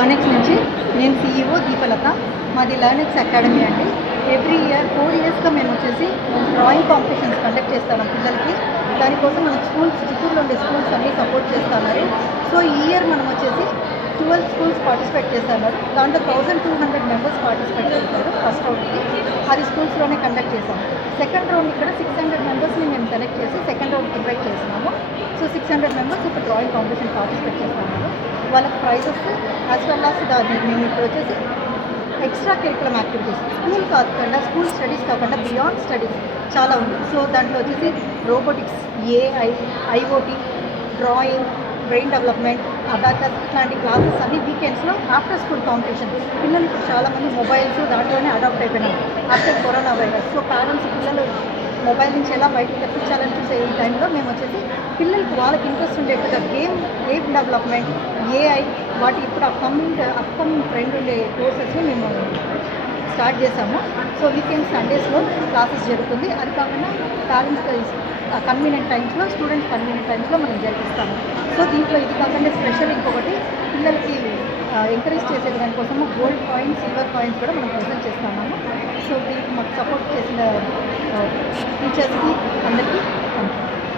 లర్నెక్స్ నుంచి నేను సీఈఓ దీపలత. మాది లర్నెక్స్ అకాడమీ అండి. ఎవ్రీ ఇయర్ ఫోర్ ఇయర్స్గా మేము వచ్చేసి డ్రాయింగ్ కాంపిటీషన్స్ కండక్ట్ చేస్తాము పిల్లలకి. దానికోసం మన స్కూల్స్ చిత్తూరులో ఉండే స్కూల్స్ అన్నీ సపోర్ట్ చేస్తున్నారు. సో ఈ ఇయర్ మనం వచ్చేసి ట్వెల్వ్ స్కూల్స్ పార్టిసిపేట్ చేస్తున్నారు దాంట్లో thousand two hundred members participate చేస్తారు ఫస్ట్ రౌండ్కి అది స్కూల్స్లోనే కండక్ట్ చేశాం. సెకండ్ రౌండ్ ఇక్కడ సిక్స్ హండ్రెడ్ మెంబర్స్ని మేము సెలెక్ట్ చేసి సెకండ్ రౌండ్ ఇన్వైట్ చేస్తున్నాము సో సిక్స్ హండ్రెడ్ మెంబర్స్ ఇప్పుడు డ్రాయింగ్ కాంపిటీషన్ పార్టిసిపేట్ చేస్తున్నారు వాళ్ళకి ప్రైజెస్ యాజ్ వెల్ యాజ్ దాన్ని మేము ఇప్పుడు వచ్చేసి ఎక్స్ట్రా కరికులం యాక్టివిటీస్ స్కూల్ కాకుండా స్కూల్ స్టడీస్ కాకుండా బియాండ్ స్టడీస్ చాలా ఉంది సో దాంట్లో వచ్చేసి robotics AI IoT drawing brain development abacus ఇట్లాంటి క్లాసెస్ అన్ని వీకెండ్స్లో ఆఫ్టర్ స్కూల్ కాంపిటీషన్ పిల్లలు ఇప్పుడు చాలామంది మొబైల్స్ దాంట్లోనే అడాప్ట్ అయిపోయినారు. After corona virus so parents పిల్లలు మొబైల్ నుంచి ఎలా బయటకు తెప్పించాలని చూసే ఈ టైంలో మేము వచ్చేసి పిల్లలకి వాళ్ళకి ఇంట్రెస్ట్ ఉండేట్టుగా గేమ్ గేమ్ డెవలప్మెంట్ ఏఐ వాటి ఇప్పుడు అప్కమింగ్ అప్కమింగ్ ట్రెండ్ ఉండే కోర్సెస్ని మేము స్టార్ట్ చేసాము సో వీకెండ్ సండేస్లో క్లాసెస్ జరుగుతుంది. అది కాకుండా పేరెంట్స్ కన్వీనియంట్ టైమ్స్లో స్టూడెంట్స్ కన్వీనియంట్ టైమ్స్లో మనం జరిపిస్తాము. సో దీంట్లో ఇది కాకుండా స్పెషల్ ఇంకొకటి పిల్లలకి ఎంకరేజ్ చేసే దానికోసము గోల్డ్ కాయిన్స్ సిల్వర్ కాయిన్స్ కూడా మనం ప్రజెంట్ చేస్తున్నాము సో దీనికి మాకు సపోర్ట్ చేసిన టీచర్స్కి అందరికీ థ్యాంక్ యూ